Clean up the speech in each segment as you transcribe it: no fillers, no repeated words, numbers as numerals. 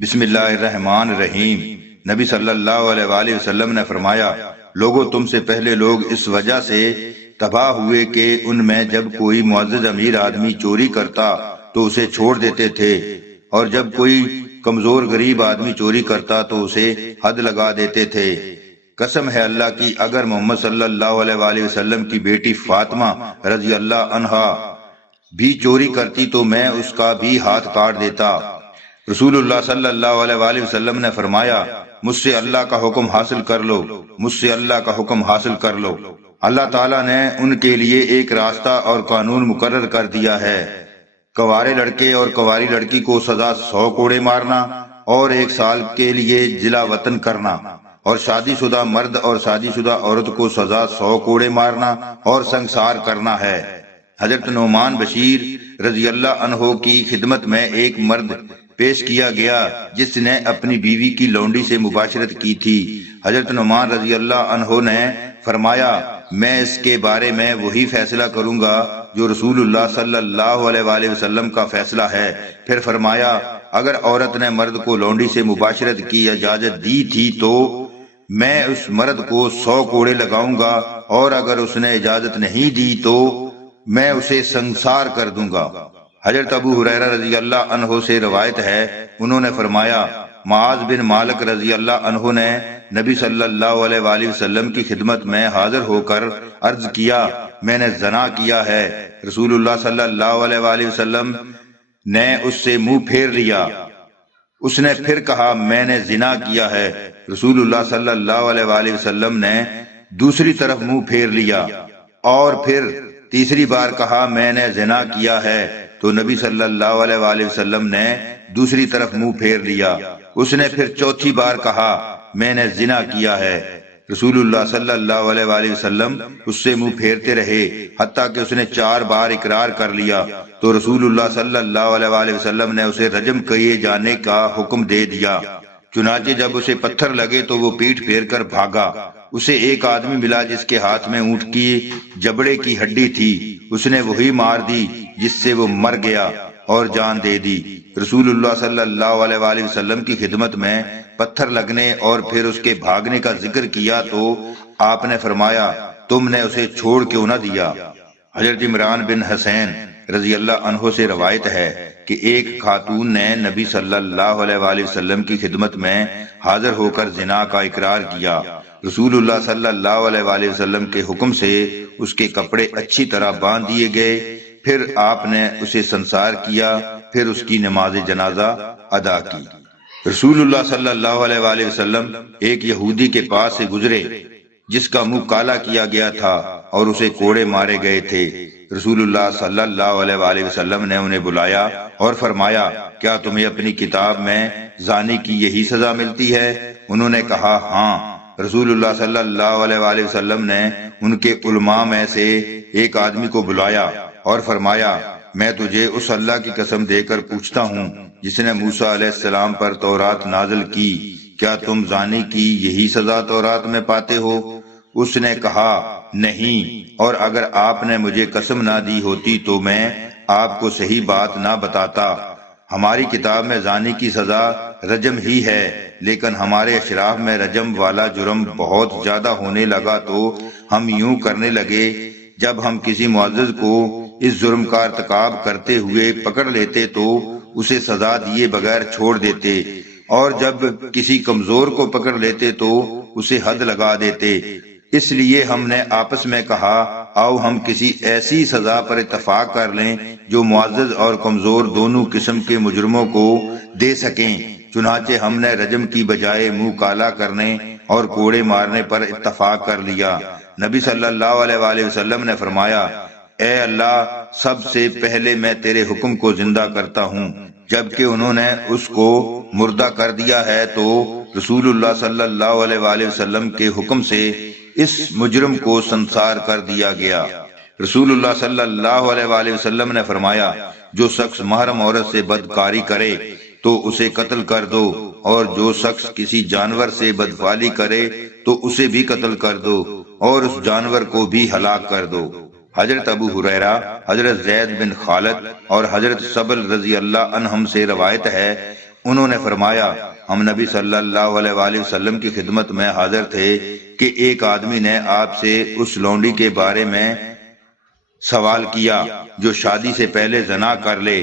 بسم اللہ الرحمن الرحیم۔ نبی صلی اللہ علیہ وآلہ وسلم نے فرمایا، لوگوں تم سے پہلے لوگ اس وجہ سے تباہ ہوئے کہ ان میں جب کوئی معزز امیر آدمی چوری کرتا تو اسے چھوڑ دیتے تھے، اور جب کوئی کمزور غریب آدمی چوری کرتا تو اسے حد لگا دیتے تھے۔ قسم ہے اللہ کی، اگر محمد صلی اللہ علیہ وآلہ وسلم کی بیٹی فاطمہ رضی اللہ عنہا بھی چوری کرتی تو میں اس کا بھی ہاتھ کاٹ دیتا۔ رسول اللہ صلی اللہ علیہ وآلہ وسلم نے فرمایا، مجھ سے اللہ کا حکم حاصل کر لو، مجھ سے اللہ کا حکم حاصل کر لو۔ اللہ تعالیٰ نے ان کے لیے ایک راستہ اور قانون مقرر کر دیا ہے۔ کنوارے لڑکے اور کنواری لڑکی کو سزا 100 کوڑے مارنا اور 1 سال کے لیے جلا وطن کرنا، اور شادی شدہ مرد اور شادی شدہ عورت کو سزا 100 کوڑے مارنا اور سنگسار کرنا ہے۔ حضرت نعمان بشیر رضی اللہ عنہ کی خدمت میں ایک مرد پیش کیا گیا جس نے اپنی بیوی کی لونڈی سے مباشرت کی تھی۔ حضرت نعمان رضی اللہ عنہ نے فرمایا، میں اس کے بارے میں وہی فیصلہ کروں گا جو رسول اللہ صلی اللہ علیہ وآلہ وسلم کا فیصلہ ہے۔ پھر فرمایا، اگر عورت نے مرد کو لونڈی سے مباشرت کی اجازت دی تھی تو میں اس مرد کو 100 کوڑے لگاؤں گا، اور اگر اس نے اجازت نہیں دی تو میں اسے سنسار کر دوں گا۔ حضرت ابو ہریرہ رضی اللہ عنہ سے روایت ہے، انہوں نے فرمایا، معاذ بن مالک رضی اللہ عنہ نے نبی صلی اللہ علیہ وآلہ وسلم کی خدمت میں حاضر ہو کر عرض کیا، میں نے زنا کیا ہے۔ رسول اللہ صلی اللہ علیہ وآلہ وسلم نے اس سے منہ پھیر لیا۔ اس نے پھر کہا، میں نے زنا کیا ہے۔ رسول اللہ صلی اللہ علیہ وآلہ وسلم نے دوسری طرف منہ پھیر لیا، اور پھر تیسری بار کہا، میں نے زنا کیا ہے۔ تو نبی صلی اللہ علیہ وآلہ وسلم نے دوسری طرف منہ پھیر لیا۔ اس نے پھر چوتھی بار کہا، میں نے زنا کیا ہے۔ رسول اللہ صلی اللہ علیہ وآلہ وسلم اس سے منہ پھیرتے رہے حتیٰ کہ اس نے 4 بار اقرار کر لیا۔ تو رسول اللہ صلی اللہ علیہ وآلہ وسلم نے اسے رجم کیے جانے کا حکم دے دیا۔ چنانچہ جب اسے پتھر لگے تو وہ پیٹھ پھیر کر بھاگا۔ اسے ایک آدمی ملا جس کے ہاتھ میں اونٹ کی جبڑے کی ہڈی تھی، اس نے وہی مار دی جس سے وہ مر گیا اور جان دے دی۔ رسول اللہ صلی اللہ علیہ وآلہ وسلم کی خدمت میں پتھر لگنے اور پھر اس کے بھاگنے کا ذکر کیا تو آپ نے فرمایا، تم نے اسے چھوڑ کیوں نہ دیا؟ حضرت عمران بن حسین رضی اللہ عنہ سے روایت ہے کہ ایک خاتون نے نبی صلی اللہ علیہ وآلہ وسلم کی خدمت میں حاضر ہو کر زنا کا اقرار کیا۔ رسول اللہ صلی اللہ علیہ وآلہ وسلم کے حکم سے اس کے کپڑے اچھی طرح باندھ دیے گئے، پھر آپ نے اسے سنسار کیا، پھر اس کی نماز جنازہ ادا کی۔ رسول اللہ صلی اللہ علیہ وآلہ وسلم ایک یہودی کے پاس سے گزرے جس کا منہ کالا کیا گیا تھا اور اسے کوڑے مارے گئے تھے۔ رسول اللہ صلی اللہ علیہ وآلہ وسلم نے انہیں بلایا اور فرمایا، کیا تمہیں اپنی کتاب میں زانی کی یہی سزا ملتی ہے؟ انہوں نے کہا، ہاں۔ رسول اللہ صلی اللہ علیہ وآلہ وسلم نے ان کے علماء میں سے ایک آدمی کو بلایا اور فرمایا، میں تجھے اس اللہ کی قسم دے کر پوچھتا ہوں جس نے موسیٰ علیہ السلام پر تورات نازل کی، کیا تم زانی کی یہی سزا تورات میں پاتے ہو؟ اس نے کہا، نہیں، اور اگر آپ نے مجھے قسم نہ دی ہوتی تو میں آپ کو صحیح بات نہ بتاتا۔ ہماری کتاب میں زانی کی سزا رجم ہی ہے، لیکن ہمارے اشراف میں رجم والا جرم بہت زیادہ ہونے لگا تو ہم یوں کرنے لگے، جب ہم کسی معزز کو اس جرم کا ارتکاب کرتے ہوئے پکڑ لیتے تو اسے سزا دیے بغیر چھوڑ دیتے، اور جب کسی کمزور کو پکڑ لیتے تو اسے حد لگا دیتے۔ اس لیے ہم نے آپس میں کہا، آؤ ہم کسی ایسی سزا پر اتفاق کر لیں جو معزز اور کمزور دونوں قسم کے مجرموں کو دے سکیں۔ چنانچہ ہم نے رجم کی بجائے منہ کالا کرنے اور کوڑے مارنے پر اتفاق کر لیا۔ نبی صلی اللہ علیہ وآلہ وسلم نے فرمایا، اے اللہ، سب سے پہلے میں تیرے حکم کو زندہ کرتا ہوں، جبکہ انہوں نے اس کو مردہ کر دیا ہے تو رسول اللہ صلی اللہ علیہ وآلہ وسلم کے حکم سے اس مجرم کو سنسار کر دیا گیا۔ رسول اللہ صلی اللہ علیہ وآلہ وسلم نے فرمایا، جو شخص محرم عورت سے بدکاری کرے تو اسے قتل کر دو، اور جو شخص کسی جانور سے بدفعلی کرے تو اسے بھی قتل کر دو، اور اس جانور کو بھی ہلاک کر دو۔ حضرت ابو ہریرہ، حضرت زید بن خالد اور حضرت سبل رضی اللہ عنہم سے روایت ہے انہوں نے فرمایا ہم نبی صلی اللہ علیہ وآلہ وسلم کی خدمت میں حاضر تھے کہ ایک آدمی نے آپ سے اس لونڈی کے بارے میں سوال کیا جو شادی سے پہلے زنا کر لے،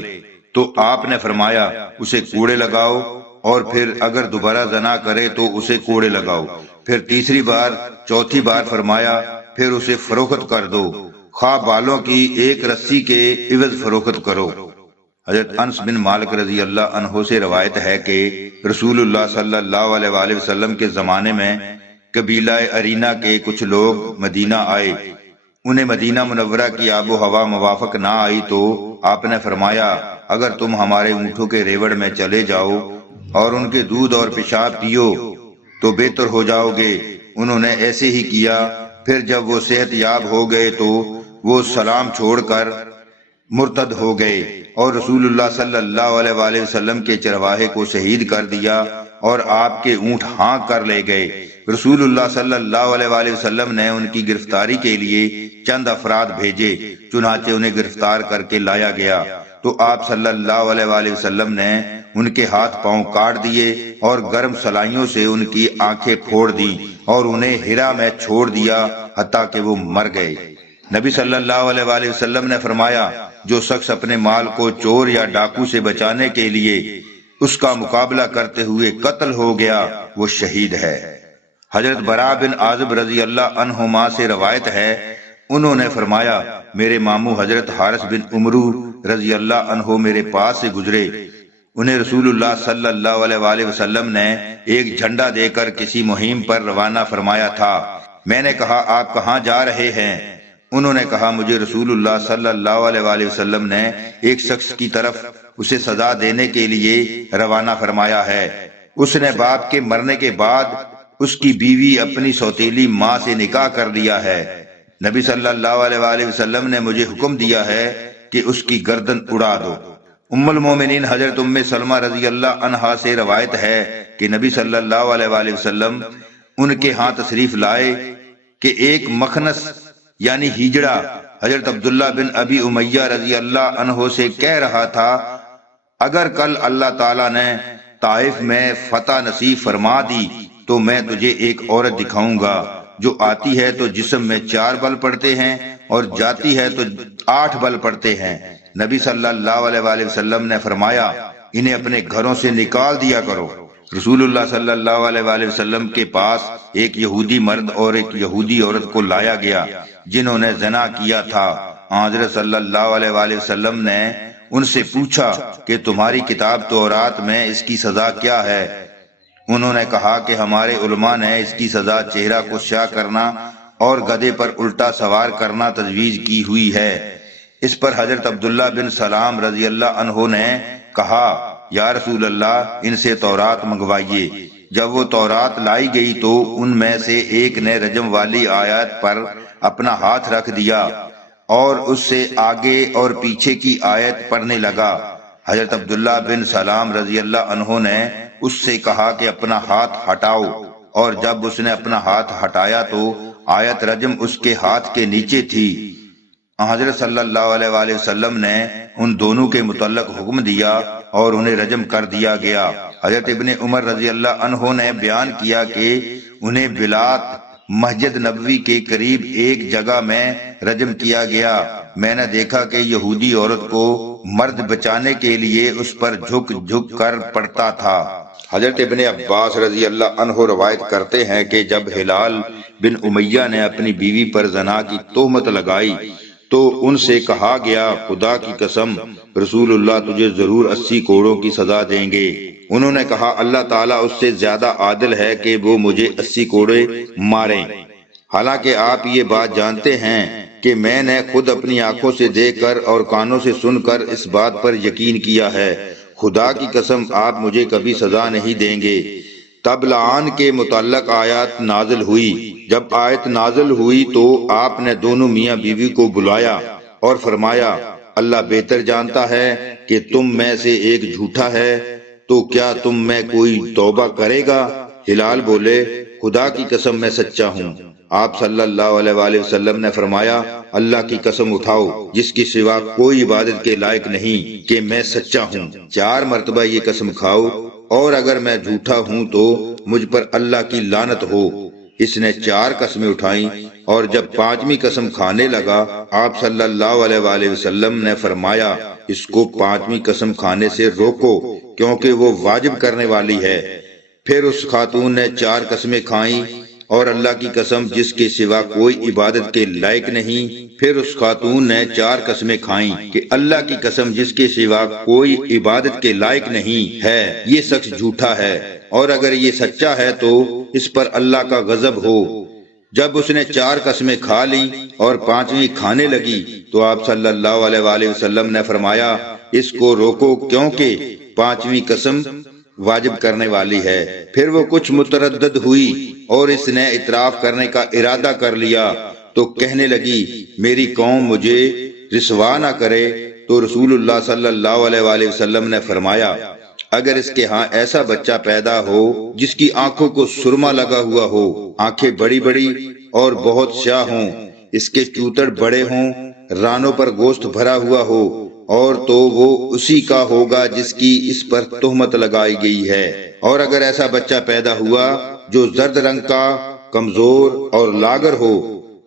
تو آپ نے فرمایا اسے کوڑے لگاؤ، اور پھر اگر دوبارہ زنا کرے تو اسے کوڑے لگاؤ، پھر تیسری بار، چوتھی بار فرمایا پھر اسے فروخت کر دو، خواہ بالوں کی ایک رسی کے عوض فروخت کرو۔ حضرت انس بن مالک رضی اللہ عنہ سے روایت ہے کہ رسول اللہ صلی اللہ علیہ وآلہ وسلم کے زمانے میں قبیلہ ارینا کے کچھ لوگ مدینہ آئے۔ انہیں مدینہ منورہ کی آب و ہوا موافق نہ آئی تو آپ نے فرمایا اگر تم ہمارے اونٹوں کے ریوڑ میں چلے جاؤ اور ان کے دودھ اور پیشاب پیو تو بہتر ہو جاؤ گے۔ انہوں نے ایسے ہی کیا۔ پھر جب وہ صحت یاب ہو گئے تو وہ سلام چھوڑ کر مرتد ہو گئے اور رسول اللہ صلی اللہ علیہ وآلہ وسلم کے چرواہے کو شہید کر دیا اور آپ کے اونٹ ہانک کر لے گئے۔ رسول اللہ صلی اللہ علیہ وآلہ وسلم نے ان کی گرفتاری کے لیے چند افراد بھیجے، چنانچہ انہیں گرفتار کر کے لایا گیا تو آپ صلی اللہ علیہ وآلہ وسلم نے ان کے ہاتھ پاؤں کاٹ دیے اور گرم سلائیوں سے ان کی آنکھیں پھوڑ دی اور انہیں ہرا میں چھوڑ دیا حتیٰ کہ وہ مر گئے۔ نبی صلی اللہ علیہ وآلہ وسلم نے فرمایا جو شخص اپنے مال کو چور یا ڈاکو سے بچانے کے لیے اس کا مقابلہ کرتے ہوئے قتل ہو گیا وہ شہید ہے۔ حضرت براء بن عازب رضی اللہ عنہما سے روایت ہے، انہوں نے فرمایا میرے ماموں حضرت حارث بن عمرو رضی اللہ عنہ میرے پاس سے گزرے۔ انہیں رسول اللہ صلی اللہ علیہ وآلہ وسلم نے ایک جھنڈا دے کر کسی مہم پر روانہ فرمایا تھا۔ میں نے کہا آپ کہاں جا رہے ہیں؟ انہوں نے کہا مجھے رسول اللہ صلی اللہ علیہ وآلہ وسلم نے ایک شخص کی طرف اسے سزا دینے کے لیے روانہ فرمایا ہے۔ اس نے باپ کے مرنے کے بعد اس کی بیوی اپنی سوتیلی ماں سے نکاح کر لیا ہے۔ نبی صلی اللہ علیہ وآلہ وسلم نے مجھے حکم دیا ہے کہ اس کی گردن اڑا دو۔ ام المومنین حضرت ام سلمہ رضی اللہ عنہا سے روایت ہے کہ نبی صلی اللہ علیہ وآلہ وسلم ان کے ہاں تشریف لائے کہ ایک مخنث یعنی ہیجڑا حضرت عبداللہ بن ابی امیہ رضی اللہ عنہ سے کہہ رہا تھا اگر کل اللہ تعالیٰ نے طائف میں فتح نصیب فرما دی تو میں تجھے ایک عورت دکھاؤں گا جو آتی ہے تو جسم میں 4 بل پڑتے ہیں اور جاتی ہے تو 8 بل پڑتے ہیں۔ نبی صلی اللہ علیہ وآلہ وسلم نے فرمایا انہیں اپنے گھروں سے نکال دیا کرو۔ رسول اللہ صلی اللہ علیہ وآلہ وسلم کے پاس ایک یہودی مرد اور ایک یہودی عورت کو لایا گیا جنہوں نے زنا کیا تھا۔ حضرت صلی اللہ علیہ وآلہ وسلم نے ان سے پوچھا کہ تمہاری کتاب تورات میں اس کی سزا کیا ہے؟ انہوں نے کہا کہ ہمارے علماء نے اس کی سزا چہرہ کو سیاہ کرنا اور گدھے پر الٹا سوار کرنا تجویز کی ہوئی ہے۔ اس پر حضرت عبداللہ بن سلام رضی اللہ عنہ نے کہا یا رسول اللہ ان سے تورات منگوائیے۔ جب وہ تورات لائی گئی تو ان میں سے ایک نے رجم والی آیت پر اپنا ہاتھ رکھ دیا اور اس سے آگے اور پیچھے کی آیت پڑھنے لگا۔ حضرت عبداللہ بن سلام رضی اللہ عنہ نے اس سے کہا کہ اپنا ہاتھ ہٹاؤ، اور جب اس نے اپنا ہاتھ ہٹایا تو آیت رجم اس کے ہاتھ کے نیچے تھی۔ حضرت صلی اللہ علیہ وآلہ وسلم نے ان دونوں کے متعلق حکم دیا اور انہیں رجم کر دیا گیا۔ حضرت ابن عمر رضی اللہ عنہ نے بیان کیا کہ انہیں بلاد مسجد نبوی کے قریب ایک جگہ میں رجم کیا گیا۔ میں نے دیکھا کہ یہودی عورت کو مرد بچانے کے لیے اس پر جھک جھک کر پڑتا تھا۔ حضرت ابن عباس رضی اللہ عنہ روایت کرتے ہیں کہ جب ہلال بن امیہ نے اپنی بیوی پر زنا کی تہمت لگائی تو ان سے کہا گیا خدا کی قسم رسول اللہ تجھے ضرور 80 کوڑوں کی سزا دیں گے۔ انہوں نے کہا اللہ تعالیٰ اس سے زیادہ عادل ہے کہ وہ مجھے 80 کوڑے ماریں، حالانکہ آپ یہ بات جانتے ہیں کہ میں نے خود اپنی آنکھوں سے دیکھ کر اور کانوں سے سن کر اس بات پر یقین کیا ہے، خدا کی قسم آپ مجھے کبھی سزا نہیں دیں گے۔ تب لعان کے متعلق آیات نازل ہوئی۔ جب آیت نازل ہوئی تو آپ نے دونوں میاں بیوی کو بلایا اور فرمایا اللہ بہتر جانتا ہے کہ تم میں سے ایک جھوٹا ہے، تو کیا تم میں کوئی توبہ کرے گا؟ ہلال بولے خدا کی قسم میں سچا ہوں۔ آپ صلی اللہ علیہ وآلہ وسلم نے فرمایا اللہ کی قسم اٹھاؤ جس کی سوا کوئی عبادت کے لائق نہیں کہ میں سچا ہوں۔ 4 مرتبہ یہ قسم کھاؤ اور اگر میں جھوٹا ہوں تو مجھ پر اللہ کی لعنت ہو۔ اس نے 4 قسمیں اٹھائیں، اور جب 5ویں قسم کھانے لگا آپ صلی اللہ علیہ وآلہ وسلم نے فرمایا اس کو 5ویں قسم کھانے سے روکو کیونکہ وہ واجب کرنے والی ہے۔ پھر اس خاتون نے 4 قسمیں کھائیں اور اللہ کی قسم جس کے سوا کوئی عبادت کے لائق نہیں۔ پھر اس خاتون نے 4 قسمیں کھائیں کہ اللہ کی قسم جس کے سوا کوئی عبادت کے لائق نہیں ہے، یہ شخص جھوٹا ہے، اور اگر یہ سچا ہے تو اس پر اللہ کا غضب ہو۔ جب اس نے 4 قسمیں کھا لیں اور 5ویں کھانے لگی تو آپ صلی اللہ علیہ وآلہ وسلم نے فرمایا اس کو روکو کیونکہ 5ویں قسم واجب کرنے والی ہے۔ پھر وہ کچھ متردد ہوئی اور اس نے اعتراف کرنے کا ارادہ کر لیا تو کہنے لگی میری قوم مجھے رسوا نہ کرے، تو رسول اللہ صلی اللہ علیہ وآلہ وسلم نے فرمایا اگر اس کے ہاں ایسا بچہ پیدا ہو جس کی آنکھوں کو سرما لگا ہوا ہو، آنکھیں بڑی بڑی اور بہت سیاہ ہوں، اس کے چوتڑ بڑے ہوں، رانوں پر گوشت بھرا ہوا ہو، اور تو وہ اسی کا ہوگا جس کی اس پر تہمت لگائی گئی ہے۔ اور اگر ایسا بچہ پیدا ہوا جو زرد رنگ کا، کمزور اور لاغر ہو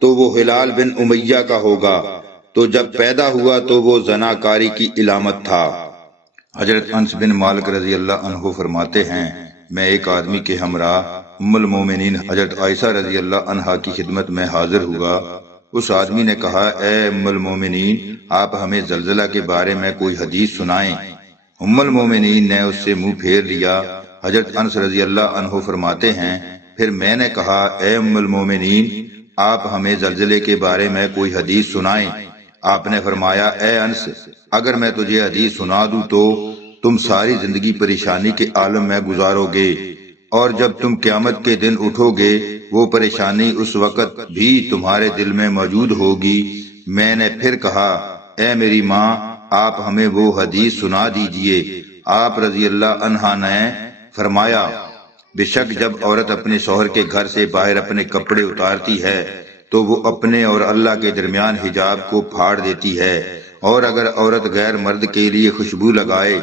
تو وہ ہلال بن امیہ کا ہوگا، تو جب پیدا ہوا تو وہ زناکاری کی علامت تھا۔ حضرت انس بن مالک رضی اللہ عنہ فرماتے ہیں میں ایک آدمی کے ہمراہ ام المومنین حضرت عائشہ رضی اللہ عنہا کی خدمت میں حاضر ہوا۔ اس آدمی نے کہا اے ام المومنین آپ ہمیں زلزلہ کے بارے میں کوئی حدیث سنائیں۔ ام المومنین نے اس سے منہ پھیر لیا۔ حضرت انس رضی اللہ عنہ فرماتے ہیں پھر میں نے کہا اے ام المومنین آپ ہمیں زلزلے کے بارے میں کوئی حدیث سنائیں۔ آپ نے فرمایا اے انس اگر میں تجھے حدیث سنا دوں تو تم ساری زندگی پریشانی کے عالم میں گزارو گے، اور جب تم قیامت کے دن اٹھو گے وہ پریشانی اس وقت بھی تمہارے دل میں موجود ہوگی۔ میں نے پھر کہا اے میری ماں آپ ہمیں وہ حدیث سنا دیجئے۔ آپ رضی اللہ عنہا نے فرمایا بے شک جب عورت اپنے شوہر کے گھر سے باہر اپنے کپڑے اتارتی ہے تو وہ اپنے اور اللہ کے درمیان حجاب کو پھاڑ دیتی ہے، اور اگر عورت غیر مرد کے لیے خوشبو لگائے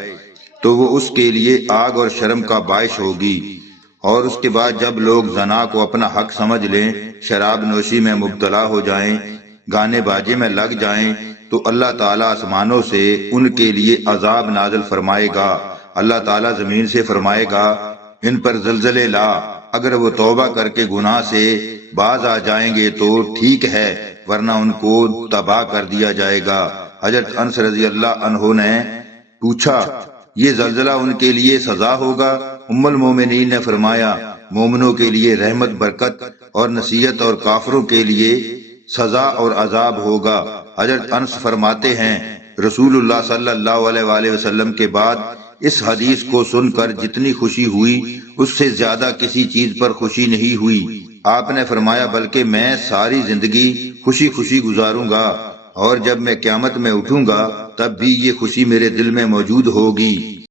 تو وہ اس کے لیے آگ اور شرم کا باعث ہوگی۔ اور اس کے بعد جب لوگ زنا کو اپنا حق سمجھ لیں، شراب نوشی میں مبتلا ہو جائیں، گانے باجے میں لگ جائیں، تو اللہ تعالیٰ آسمانوں سے ان کے لیے عذاب نازل فرمائے گا۔ اللہ تعالیٰ زمین سے فرمائے گا ان پر زلزلے لا، اگر وہ توبہ کر کے گناہ سے باز آ جائیں گے تو ٹھیک ہے، ورنہ ان کو تباہ کر دیا جائے گا۔ حضرت انس رضی اللہ عنہ نے پوچھا یہ زلزلہ ان کے لیے سزا ہوگا؟ ام المومنین نے فرمایا مومنوں کے لیے رحمت برکت اور نصیحت، اور کافروں کے لیے سزا اور عذاب ہوگا۔ حضرت انس فرماتے ہیں رسول اللہ صلی اللہ علیہ وآلہ وسلم کے بعد اس حدیث کو سن کر جتنی خوشی ہوئی اس سے زیادہ کسی چیز پر خوشی نہیں ہوئی۔ آپ نے فرمایا بلکہ میں ساری زندگی خوشی خوشی گزاروں گا، اور جب میں قیامت میں اٹھوں گا تب بھی یہ خوشی میرے دل میں موجود ہوگی۔